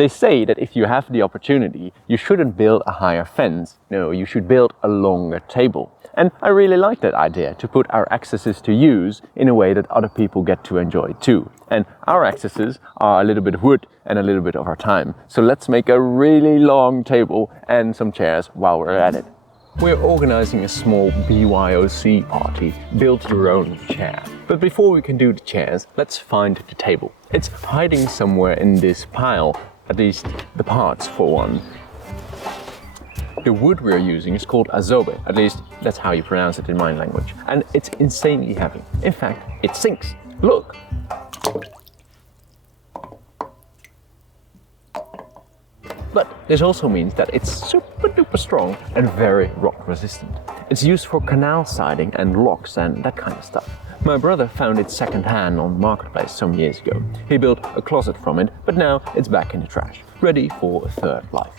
They say that if you have the opportunity, you shouldn't build a higher fence. No, you should build a longer table. And I really like that idea, to put our accesses to use in a way that other people get to enjoy too. And our accesses are a little bit of wood and a little bit of our time. So let's make a really long table and some chairs while we're at it. We're organizing a small BYOC party, build your own chair. But before we can do the chairs, let's find the table. It's hiding somewhere in this pile, at least the parts for one. The wood we're using is called Azobé, at least that's how you pronounce it in my language. And it's insanely heavy. In fact, it sinks. Look! But this also means that it's super duper strong and very rot resistant. It's used for canal siding and locks and that kind of stuff. My brother found it second hand on Marketplace some years ago. He built a closet from it, but now it's back in the trash, ready for a third life.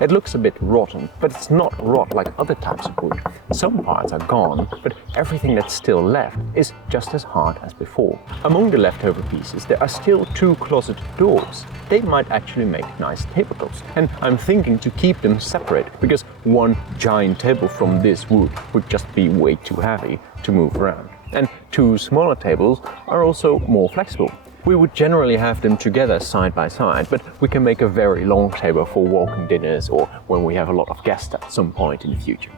It looks a bit rotten, but it's not rot like other types of wood. Some parts are gone, but everything that's still left is just as hard as before. Among the leftover pieces, there are still 2 closet doors. They might actually make nice tabletops, and I'm thinking to keep them separate because one giant table from this wood would just be way too heavy to move around. And 2 smaller tables are also more flexible. We would generally have them together side by side, but we can make a very long table for walking dinners or when we have a lot of guests at some point in the future.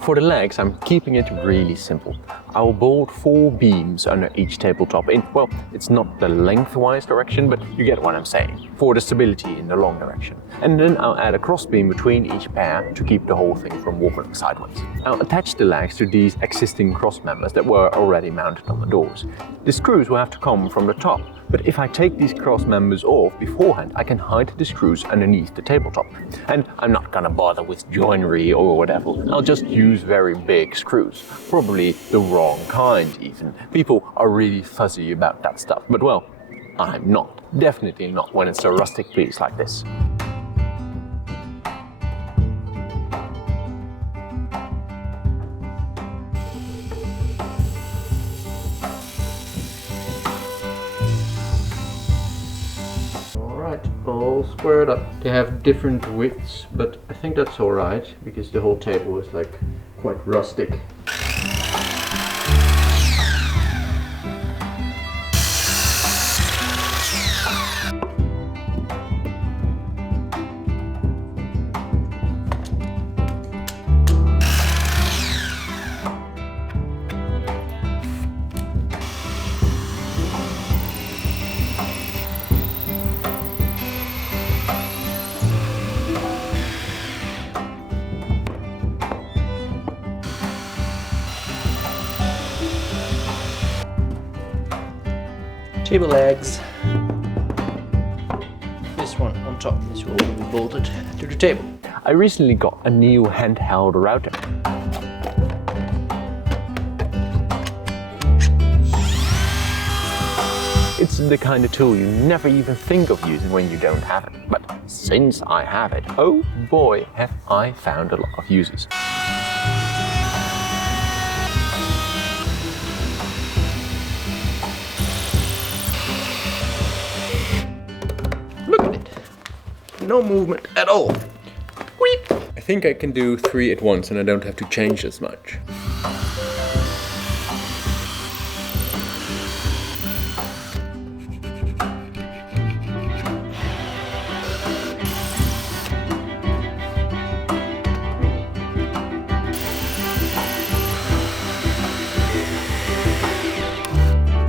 For the legs, I'm keeping it really simple. I'll bolt 4 beams under each tabletop in, well, it's not the lengthwise direction, but you get what I'm saying, for the stability in the long direction. And then I'll add a crossbeam between each pair to keep the whole thing from wobbling sideways. I'll attach the legs to these existing cross members that were already mounted on the doors. The screws will have to come from the top, but if I take these cross members off beforehand, I can hide the screws underneath the tabletop. And I'm not gonna bother with joinery or whatever. I'll just use very big screws, probably the wrong kind even. People are really fuzzy about that stuff, but well, I'm not. Definitely not when it's a rustic piece like this. All squared up. They have different widths, but I think that's alright because the whole table is like quite rustic. Table legs. This one on top, this will be bolted to the table. I recently got a new handheld router. It's the kind of tool you never even think of using when you don't have it. But since I have it, oh boy, have I found a lot of uses. Look at it. No movement at all. Weep. I think I can do 3 at once and I don't have to change as much.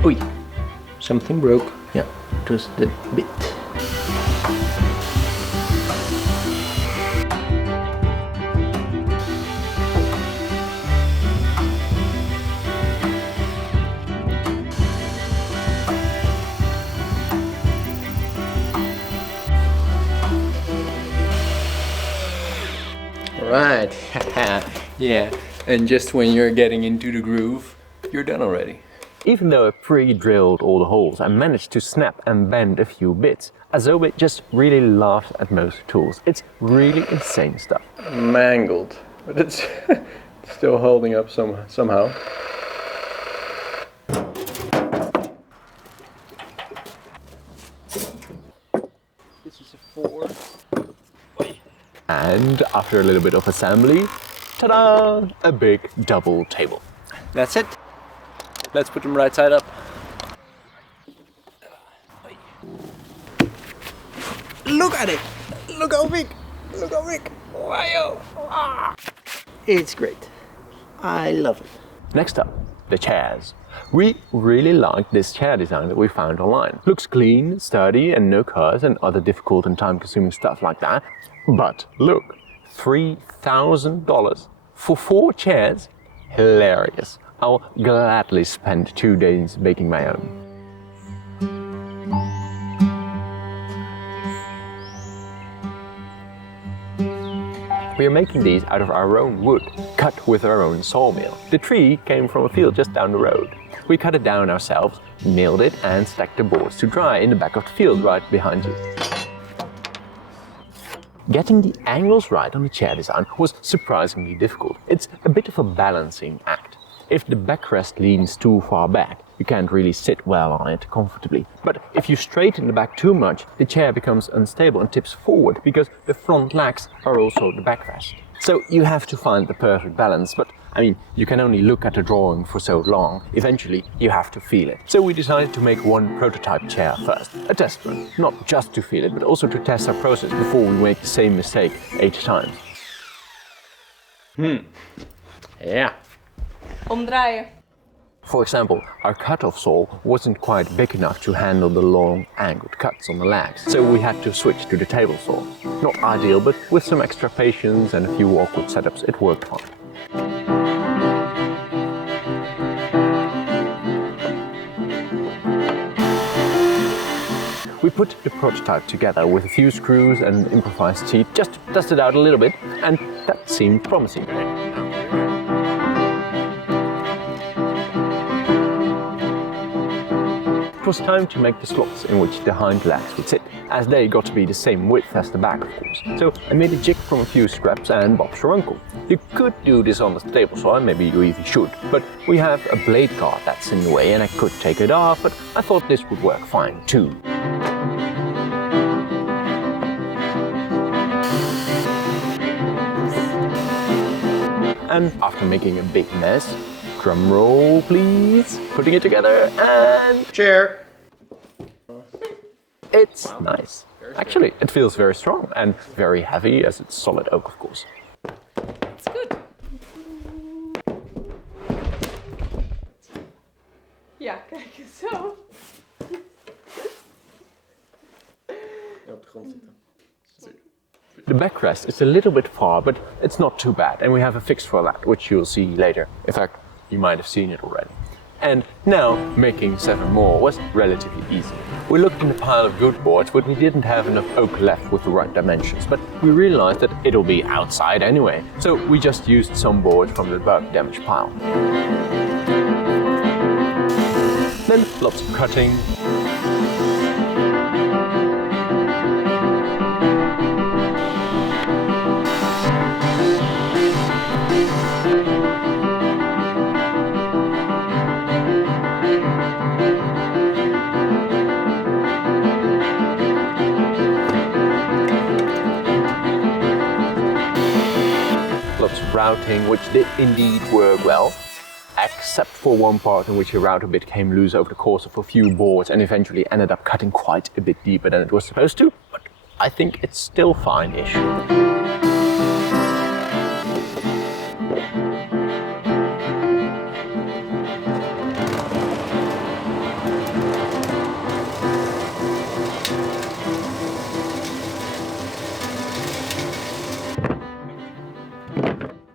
Oi, something broke. Yeah, just a bit. Right, yeah, and just when you're getting into the groove, you're done already. Even though I pre-drilled all the holes and managed to snap and bend a few bits, Azobé just really laughs at most tools. It's really insane stuff. Mangled, but it's still holding up somehow. This is a 4. And after a little bit of assembly, ta-da! A big double table. That's it. Let's put them right side up. Look at it! Look how big! Look how big! Wow! Ah. It's great. I love it. Next up, the chairs. We really like this chair design that we found online. Looks clean, sturdy, and no curves and other difficult and time-consuming stuff like that. But look, $3,000 for 4 chairs? Hilarious. I'll gladly spend 2 days making my own. We are making these out of our own wood, cut with our own sawmill. The tree came from a field just down the road. We cut it down ourselves, nailed it, and stacked the boards to dry in the back of the field right behind you. Getting the angles right on the chair design was surprisingly difficult. It's a bit of a balancing act. If the backrest leans too far back, you can't really sit well on it comfortably. But if you straighten the back too much, the chair becomes unstable and tips forward because the front legs are also the backrest. So you have to find the perfect balance, but I mean, you can only look at a drawing for so long. Eventually, you have to feel it. So we decided to make one prototype chair first, a test run. Not just to feel it, but also to test our process before we make the same mistake 8 times. Yeah. Omdraaien. For example, our cut-off saw wasn't quite big enough to handle the long angled cuts on the legs, so we had to switch to the table saw. Not ideal, but with some extra patience and a few awkward setups, it worked fine. We put the prototype together with a few screws and an improvised seat just to test it out a little bit, and that seemed promising. It was time to make the slots in which the hind legs would sit, as they got to be the same width as the back, of course. So I made a jig from a few scraps and Bob's your uncle. You could do this on the table saw, and maybe you even should, but we have a blade guard that's in the way and I could take it off, but I thought this would work fine too. And after making a big mess, drum roll please, putting it together and... Chair! It's nice. Actually, it feels very strong and very heavy as it's solid oak, of course. It's good. Ja, kijk eens zo. The backrest is a little bit far, but it's not too bad, and we have a fix for that, which you'll see later. In fact, you might have seen it already. And now, making 7 more was relatively easy. We looked in a pile of good boards, but we didn't have enough oak left with the right dimensions, but we realized that it'll be outside anyway, so we just used some boards from the bug damage pile. Then lots of cutting. Lots of routing, which did indeed work well, except for one part in which the router bit came loose over the course of a few boards and eventually ended up cutting quite a bit deeper than it was supposed to, but I think it's still fine-ish.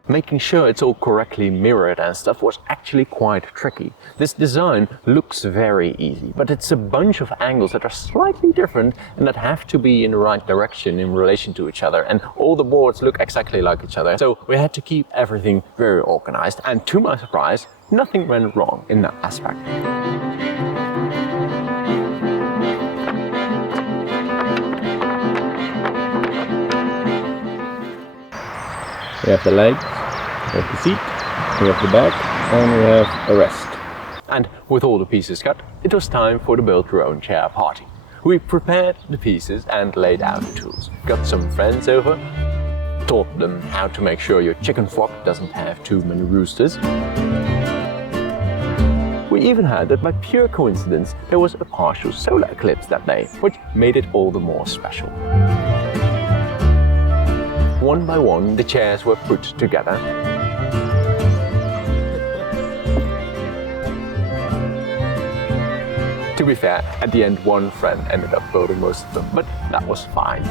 Making sure it's all correctly mirrored and stuff was actually quite tricky. This design looks very easy, but it's a bunch of angles that are slightly different and that have to be in the right direction in relation to each other, and all the boards look exactly like each other. So we had to keep everything very organized, and to my surprise, nothing went wrong in that aspect. We have the legs, we have the seat, we have the back, and we have a rest. And with all the pieces cut, it was time for the build your own chair party. We prepared the pieces and laid out the tools. Got some friends over, taught them how to make sure your chicken flock doesn't have too many roosters. We even had that by pure coincidence there was a partial solar eclipse that day, which made it all the more special. One by one the chairs were put together. To be fair, at the end one friend ended up building most of them, but that was fine.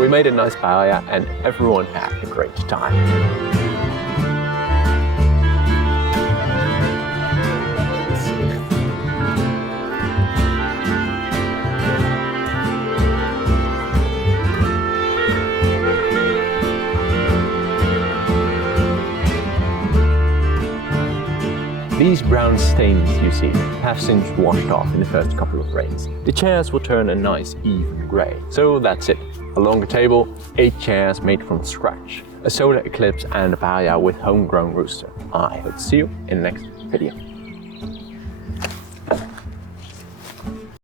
We made a nice paella and everyone had a great time. These brown stains you see have since washed off in the first couple of rains. The chairs will turn a nice even grey. So that's it. A longer table, 8 chairs made from scratch, a solar eclipse and a paella with homegrown rooster. I hope to see you in the next video.